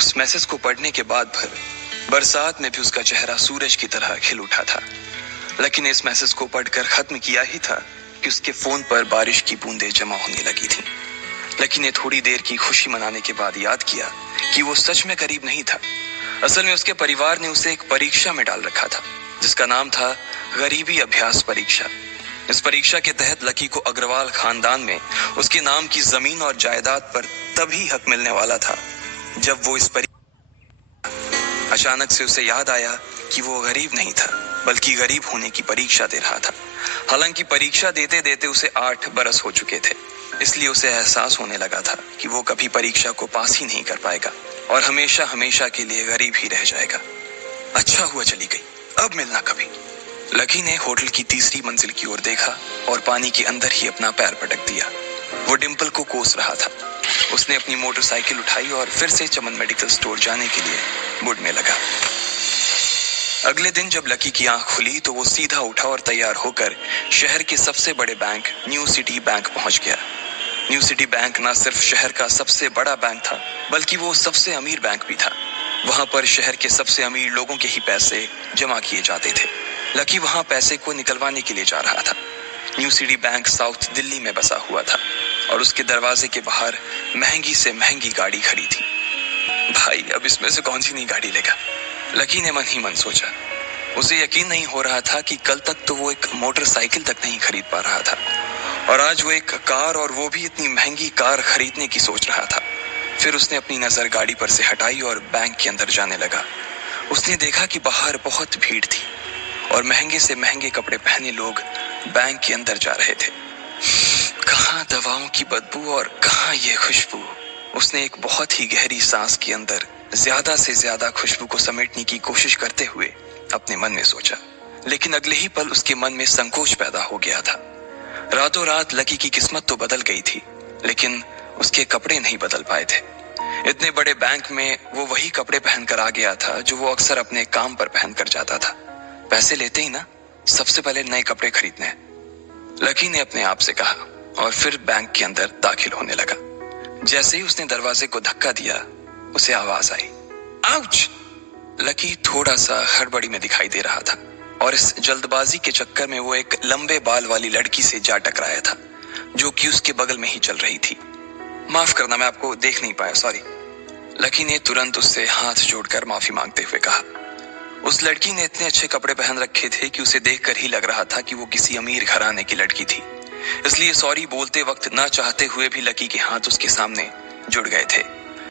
उस मैसेज को पढ़ने के बाद भर बरसात में भी उसका चेहरा सूरज की तरह खिल उठा था। लकी ने इस मैसेज को पढ़कर खत्म किया ही था कि उसके फोन पर बारिश की बूंदें जमा होने लगी थी। लकी ने थोड़ी देर की खुशी मनाने के बाद याद किया कि वो सच में गरीब नहीं था। असल में उसके परिवार ने उसे एक परीक्षा में डाल रखा था जिसका नाम था गरीबी अभ्यास परीक्षा। इस परीक्षा के तहत लकी को अग्रवाल खानदान में उसके नाम की जमीन और जायदाद पर तभी हक मिलने वाला था जब वो अचानक से उसे याद आया कि वो गरीब नहीं था बल्कि गरीब होने की परीक्षा दे रहा था। हालांकि परीक्षा देते देते उसे 8 बरस हो चुके थे, इसलिए उसे एहसास होने लगा था कि वो कभी परीक्षा को पास ही नहीं कर पाएगा और हमेशा हमेशा के लिए गरीब ही रह जाएगा। अच्छा हुआ चली गई, अब मिलना कभी। लकी ने होटल की तीसरी मंजिल की ओर देखा और पानी के अंदर ही अपना पैर पटक दिया। वो डिंपल को कोस रहा था। उसने अपनी मोटरसाइकिल उठाई और फिर से चमन मेडिकल स्टोर जाने के लिए मुड़ने लगा। अगले दिन जब लकी की आंख खुली तो वो सीधा उठा और तैयार होकर शहर के सबसे बड़े बैंक न्यू सिटी बैंक पहुंच गया। न्यू सिटी बैंक न सिर्फ शहर का सबसे बड़ा बैंक था बल्कि वो सबसे अमीर बैंक भी था। वहां पर शहर के सबसे अमीर लोगों के ही पैसे जमा किए जाते थे। लकी वहां पैसे को निकलवाने के लिए जा रहा था। New city bank south Delhi में बसा हुआ था और उसके दरवाजे के बाहर महंगी से महंगी गाड़ी खड़ी थी। भाई अब इसमें से कौन सी नई गाड़ी लेगा, लकी ने मन ही मन सोचा। उसे यकीन नहीं हो रहा था कि कल तक तो वो एक मोटरसाइकिल तक नहीं खरीद पा रहा था और आज वो एक कार, और वो भी इतनी महंगी कार खरीदने की सोच रहा था। फिर उसने अपनी नजर गाड़ी पर से हटाई और बैंक के अंदर जाने लगा। उसने देखा कि बाहर बहुत भीड़ थी और महंगे से महंगे कपड़े पहने लोग बैंक के अंदर जा रहे थे। कहाँ दवाओं की बदबू और कहाँ ये खुशबू। उसने एक बहुत ही गहरी सांस के अंदर ज्यादा से ज्यादा खुशबू को समेटने की कोशिश करते हुए अपने मन में सोचा, लेकिन अगले ही पल उसके मन में संकोच पैदा हो गया था। रातों रात लकी की किस्मत तो बदल गई थी, लेकिन उसके कपड़े नहीं बदल पाए थे। इतने बड़े बैंक में वो वही कपड़े पहनकर आ गया था जो वो अक्सर अपने काम पर पहनकर जाता था। पैसे लेते ही ना सबसे पहले नए कपड़े खरीदने हैं, लकी ने अपने आप से कहा और फिर बैंक के अंदर दाखिल होने लगा। जैसे ही उसने दरवाजे को धक्का दिया उसे आवाज आई, आउच। लकी थोड़ा सा हड़बड़ी में दिखाई दे रहा था और इस जल्दबाजी के चक्कर में वो एक लंबे बाल वाली लड़की से जा टकराया था जो कि उसके बगल में ही चल रही थी। माफ करना, मैं आपको देख नहीं पाया, सॉरी। लकी ने तुरंत उससे हाथ जोड़कर माफी मांगते हुए कहा। उस लड़की ने इतने अच्छे कपड़े पहन रखे थे कि उसे देखकर ही लग रहा था कि वो किसी अमीर घराने की लड़की थी, इसलिए सॉरी बोलते वक्त ना चाहते हुए भी लकी के हाथ उसके सामने जुड़ गए थे।